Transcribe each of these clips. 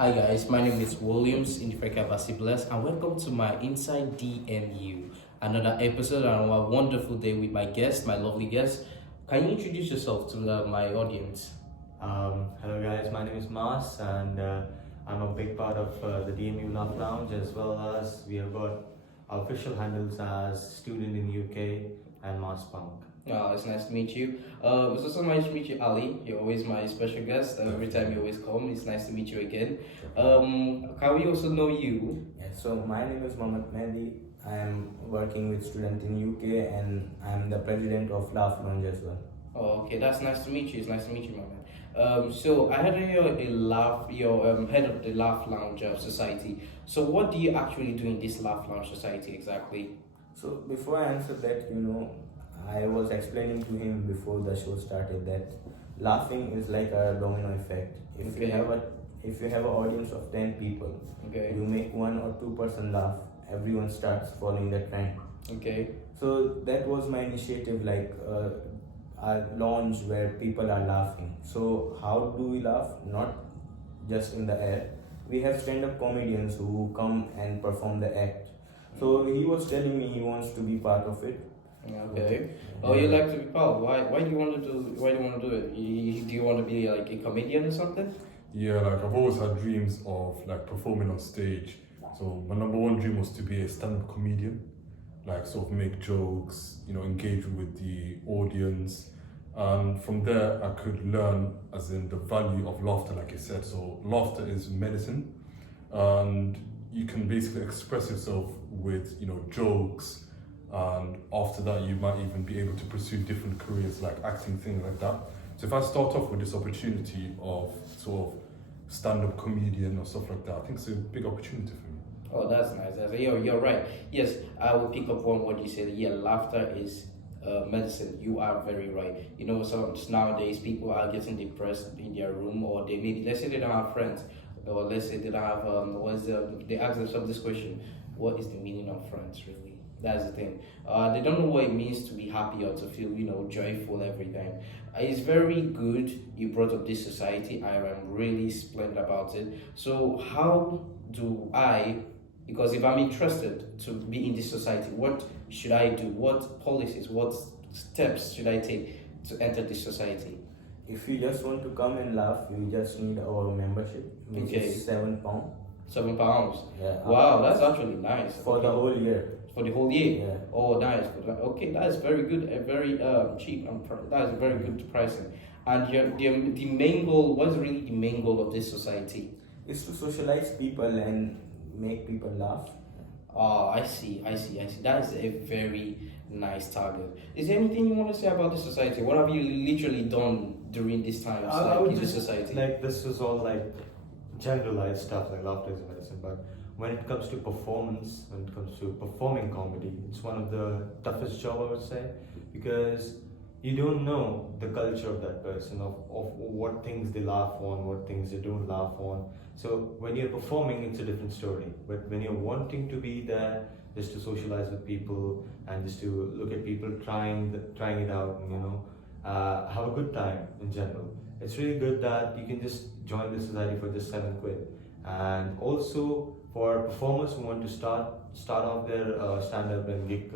Hi guys, my name is Williams Indifreka Basibles and welcome to my Inside DMU, another episode and a wonderful day with my guest, my lovely guest. Can you introduce yourself to my audience? Hello guys, my name is Mas and I'm a big part of the DMU Love Lounge, as well as we have got our official handles as Student in UK and Mas Punk. It's nice to meet you. It's also nice to meet you, Ali. You're always my special guest. Every time you always come, it's nice to meet you again. Can we also know you? Yeah, so my name is Mohammed Mehdi. I am working with student in UK and I'm the president of Laugh Lounge as well. Oh, okay, that's nice to meet you. It's nice to meet you, my man. So I heard you're head of the Laugh Lounge Society. So what do you actually do in this Laugh Lounge Society exactly? So before I answer that, I was explaining to him before the show started that laughing is like a domino effect. If Okay. you have an audience of 10 people, Okay. you make 1 or 2% laugh, everyone starts following the trend. Okay. So that was my initiative, like a launch where people are laughing. So how do we laugh? Not just in the air. We have stand-up comedians who come and perform the act. So he was telling me he wants to be part of it. Okay. Oh, you like to be part? Why do you want to do? Why do you want to do it? Do you want to be like a comedian or something? Yeah, like I've always had dreams of like performing on stage. So my number one dream was to be a stand-up comedian, like sort of make jokes, engage with the audience. And from there I could learn as in the value of laughter, like you said. So laughter is medicine, and you can basically express yourself with, jokes, and after that you might even be able to pursue different careers like acting, things like that. So if I start off with this opportunity of sort of stand-up comedian or stuff like that, I think it's a big opportunity for me. Oh, that's nice. You're right. Yes, I will pick up on what you said. Yeah, laughter is medicine. You are very right. So nowadays people are getting depressed in their room, or let's say they don't have friends, or let's say they don't have they ask themselves this question: what is the meaning of friends really? That's the thing. They don't know what it means to be happy or to feel, joyful every time. It's very good you brought up this society. I am really splendid about it. So how do because if I'm interested to be in this society, what should I do? What policies, what steps should I take to enter this society? If you just want to come and laugh, you just need our membership, which Okay. is £7. £7. Yeah. Wow, that's actually nice. For the whole year. For the whole year. Yeah. Oh, nice. Okay, that is very good and very cheap. That is very good pricing. And the main goal. What is really the main goal of this society? It's to socialize people and make people laugh. Oh, I see. That is a very nice target. Is there anything you want to say about the society? What have you literally done during these times I would in the just society? like this is all like generalized stuff like laughter is medicine, but when it comes to performance, when it comes to performing comedy, it's one of the toughest job I would say, because you don't know the culture of that person, of what things they laugh on, what things they don't laugh on. So when you're performing, it's a different story. But when you're wanting to be there just to socialize with people and just to look at people trying it out, and have a good time in general, it's really good that you can just join the society for just £7. And also for performers who want to start off their stand-up and gig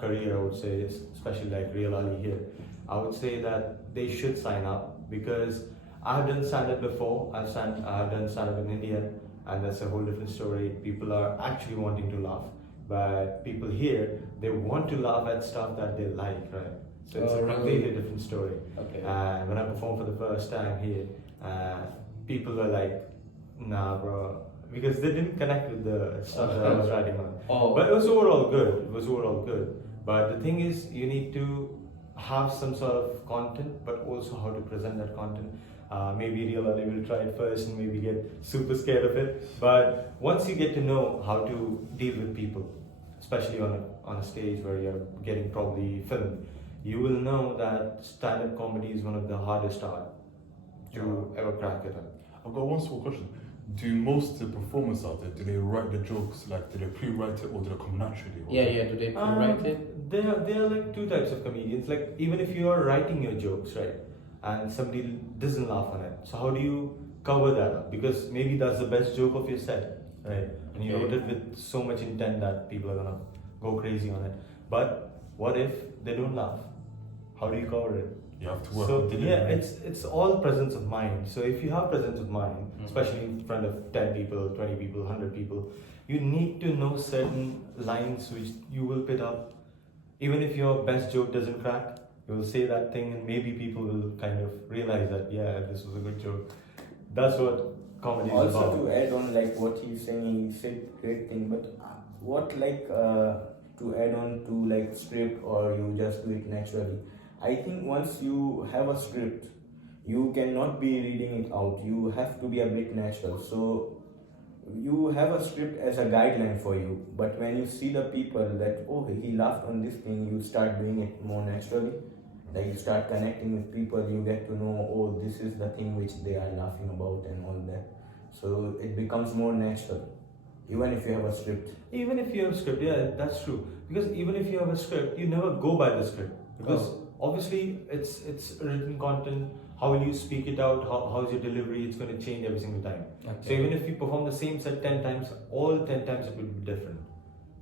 career, I would say, especially like Real Ali here, I would say that they should sign up, because I've done stand-up before. I've done stand-up in India, and that's a whole different story. People are actually wanting to laugh, but people here, they want to laugh at stuff that they like, right? So it's a completely different story. Okay. And when I performed for the first time here, people were like, nah bro, because they didn't connect with the stuff that I was writing on. Oh. But it was overall good. But the thing is, you need to have some sort of content, but also how to present that content. Maybe Real Ali will try it first and maybe get super scared of it. But once you get to know how to deal with people, especially on a stage where you're getting probably filmed, you will know that stand-up comedy is one of the hardest art to ever crack it. I've got one small question. Do most of the performers out there, do they write the jokes, like do they pre-write it or do they come naturally? Yeah. Do they write it? There are like two types of comedians. Like even if you are writing your jokes, right, and somebody doesn't laugh on it. So how do you cover that up? Because maybe that's the best joke of your set, right? And you wrote it with so much intent that people are gonna go crazy on it. But what if they don't laugh? How do you cover it? You have to work So with yeah, delivery. it's all presence of mind. So if you have presence of mind, especially in front of 10 people, 20 people, 100 people, you need to know certain lines which you will pick up. Even if your best joke doesn't crack, you will say that thing and maybe people will kind of realize that, yeah, this was a good joke. That's what comedy is Also about. to add on like what he's saying, he said great thing, but what to add on to like script or you just do it naturally. I think once you have a script, you cannot be reading it out. You have to be a bit natural. So you have a script as a guideline for you, but when you see the people that oh he laughed on this thing, you start doing it more naturally. Like you start connecting with people, you get to know oh this is the thing which they are laughing about and all that. So it becomes more natural, even if you have a script. Even if you have a script, yeah, that's true. Because even if you have a script, you never go by the script. Because obviously it's written content. How will you speak it out? How's your delivery? It's going to change every single time. Okay. So even if you perform the same set 10 times, all 10 times it will be different.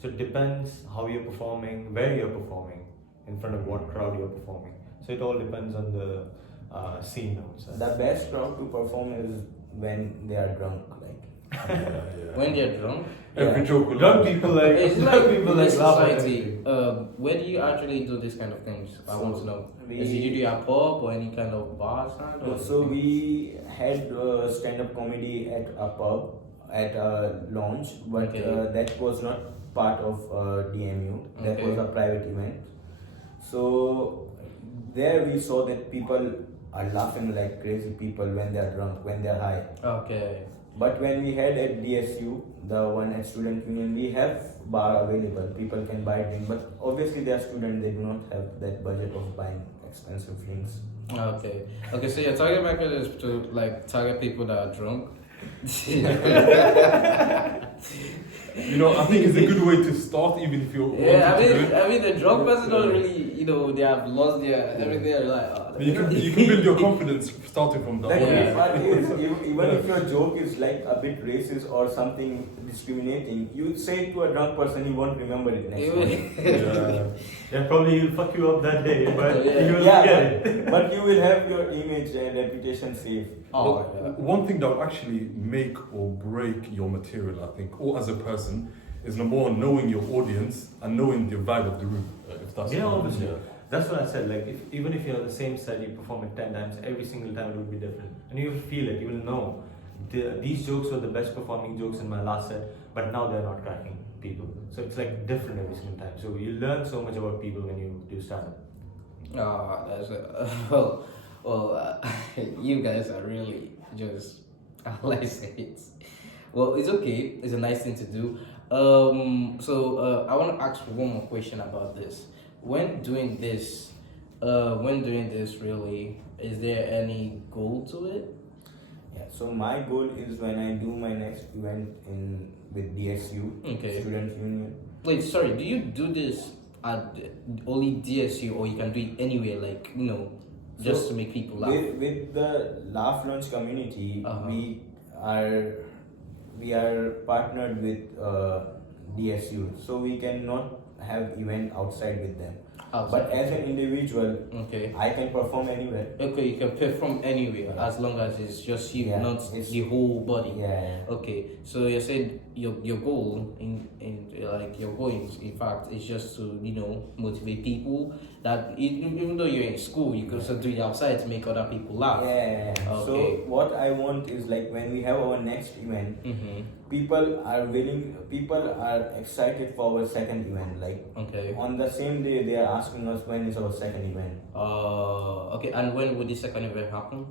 So it depends how you're performing, where you're performing, in front of what crowd you're performing. So it all depends on the scene, I would say. The best crowd to perform is when they are drunk, like. When they're drunk, Every joke will Drunk laugh. people like it's drunk like people in like laugh at society. everything. Where do you actually do this kind of things? I want to know. We- Is it usually a pub or any kind of bar stand? Or So we had stand-up comedy at a pub, at a lounge, but Okay. that was not part of DMU. That Okay. was a private event. So there we saw that people are laughing like crazy people when they are drunk, when they are high. Okay. But when we had at DSU, the one at Student Union, we have bar available. People can buy drink, but obviously they are students. They do not have that budget of buying expensive drinks. Okay. Okay. So your target market is to like target people that are drunk. You know, I think it's a good way to start, even if you're Yeah, wanting to do it. I mean, the drunk person don't really, they have lost their everything. They're like, oh, But you can build your confidence starting from the The Yeah. great part is, even if your joke is like a bit racist or something discriminating, you say it to a drunk person, he won't remember it next time. Yeah. Yeah, probably he'll fuck you up that day, but Yeah. you will Yeah, get it. but you will have your image and reputation safe. Oh, Well, yeah. one thing that will actually make or break your material, I think, or as a person, is number one, knowing your audience and knowing the vibe of the room. If that's Yeah, what- obviously. yeah. That's what I said. Like, even if you have the same set, you perform it 10 times, every single time it will be different. And you will feel it, you will know. These jokes were the best performing jokes in my last set, but now they're not cracking people. So it's like different every single time. So you learn so much about people when you do stand up. That's you guys are really just, how I say it. Well, it's okay. It's a nice thing to do. So I want to ask one more question about this. When doing this, really, is there any goal to it? Yeah. So my goal is when I do my next event with DSU, Okay. Student Union. Wait, sorry. Do you do this at only DSU, or you can do it anywhere? Like just So, to make people laugh. With the Laugh Lunch community, Uh-huh. we are partnered with DSU, so we cannot have event outside with them. Outside. But as an individual, Okay. I can perform anywhere. Okay, you can perform anywhere Yeah. as long as it's just you, Yeah, not it's- the whole body. Yeah. Okay, so you said your goal in your goal in fact is just to motivate people that even though you're in school you can also do it outside to make other people laugh. Yeah. Okay. So what I want is like when we have our next event, people are excited for our second event. Like Okay. on the same day, they are asking us when is our second event. Okay, and when would the second event happen?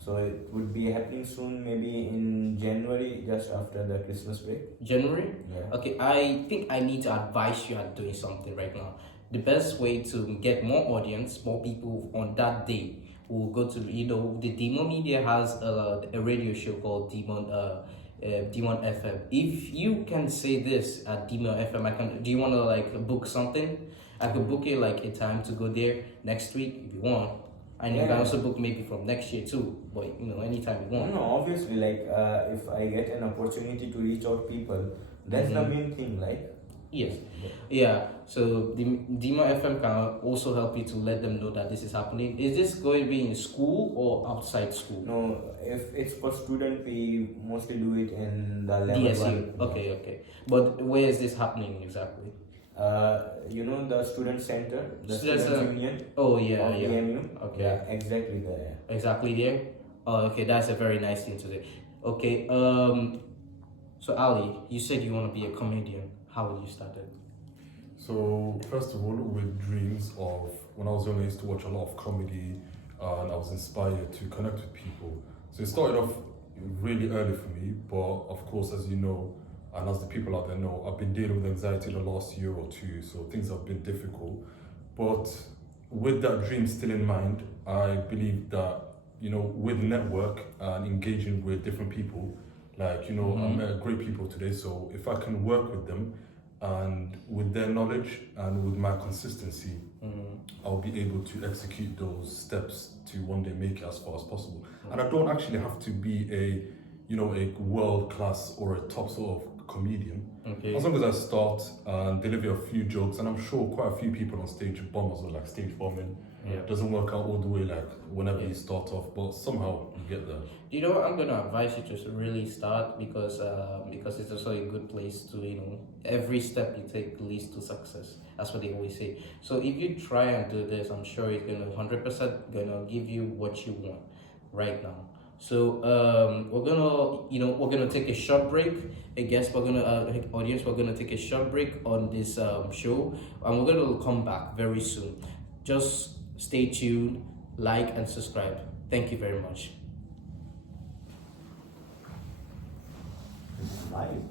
So it would be happening soon, maybe in January, just after the Christmas break. January? Yeah. Okay, I think I need to advise you on doing something right now. The best way to get more audience, more people on that day will go to, the Demon Media has a radio show called Demon FM. If you can say this at Demon FM, do you want to like book something? I could book it like a time to go there next week if you want. And you can Yeah. also book maybe from next year too, but anytime you No, want. no, obviously, like if I get an opportunity to reach out people, that's the Mhm. main thing, like. Yes. Yeah. So the Dima FM can also help you to let them know that this is happening. Is this going to be in school or outside school? No, if it's for student, we mostly do it in the level DSU. one. Okay. But where is this happening exactly? The student center, the Student student center. union Oh yeah, of yeah. DMU. Okay. Yeah, exactly there. Exactly there. Oh, okay. That's a very nice thing to say. Okay. So Ali, you said you want to be a comedian. How did you start it? So first of all, with dreams of when I was young, I used to watch a lot of comedy, and I was inspired to connect with people. So it started off really early for me, but of course, as you know, and as the people out there know, I've been dealing with anxiety the last year or two, so things have been difficult. But with that dream still in mind, I believe that with network and engaging with different people, like I met great people today. So if I can work with them and with their knowledge and with my consistency, I'll be able to execute those steps to one day make it as far as possible. And I don't actually have to be a world class or a top sort of comedian. Okay. As long as I start and deliver a few jokes, and I'm sure quite a few people on stage bomb as well, like stage bombing. Yeah. Doesn't work out all the way like whenever you start off, but somehow you get there. You know what? I'm gonna advise you to really start because it's also a good place to every step you take leads to success. That's what they always say. So if you try and do this, I'm sure it's gonna 100% gonna give you what you want right now. So we're gonna take a short break. I guess we're gonna audience we're gonna take a short break on this show, and we're gonna come back very soon. Just stay tuned, like and subscribe. Thank you very much. This is live.